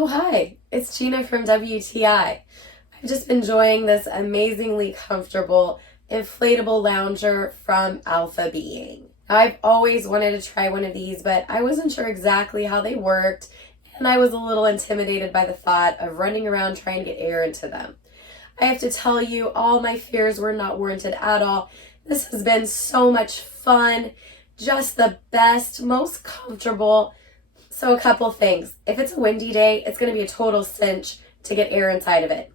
Oh, hi, it's Gina from WTI. I've just been enjoying this amazingly comfortable inflatable lounger from AlphaBeing. I've always wanted to try one of these, but I wasn't sure exactly how they worked, and I was a little intimidated by the thought of running around trying to get air into them. I have to tell you, all my fears were not warranted at all. This has been so much fun, just the best, most comfortable. So a couple things. If it's a windy day, it's going to be a total cinch to get air inside of it.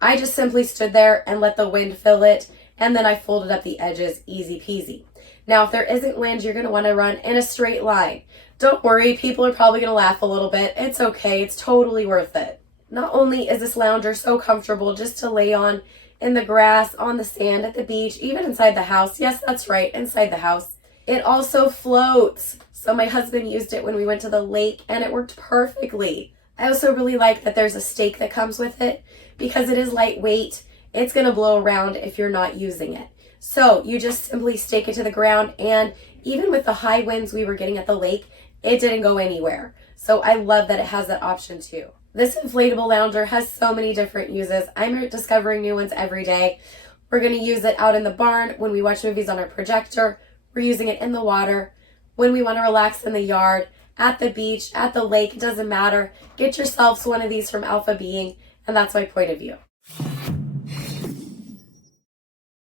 I just simply stood there and let the wind fill it, and then I folded up the edges, easy peasy. Now, if there isn't wind, you're going to want to run in a straight line. Don't worry, people are probably going to laugh a little bit. It's okay, it's totally worth it. Not only is this lounger so comfortable just to lay on in the grass, on the sand, at the beach, even inside the house. Yes, that's right, inside the house. It also floats. So my husband used it when we went to the lake and it worked perfectly. I also really like that there's a stake that comes with it because it is lightweight. It's going to blow around if you're not using it. So you just simply stake it to the ground, and even with the high winds we were getting at the lake, it didn't go anywhere. So I love that it has that option too. This inflatable lounger has so many different uses. I'm discovering new ones every day. We're going to use it out in the barn when we watch movies on our projector. We're using it in the water when we want to relax in the yard, at the beach, at the lake. It doesn't matter. Get yourselves one of these from AlphaBeing, and that's my point of view.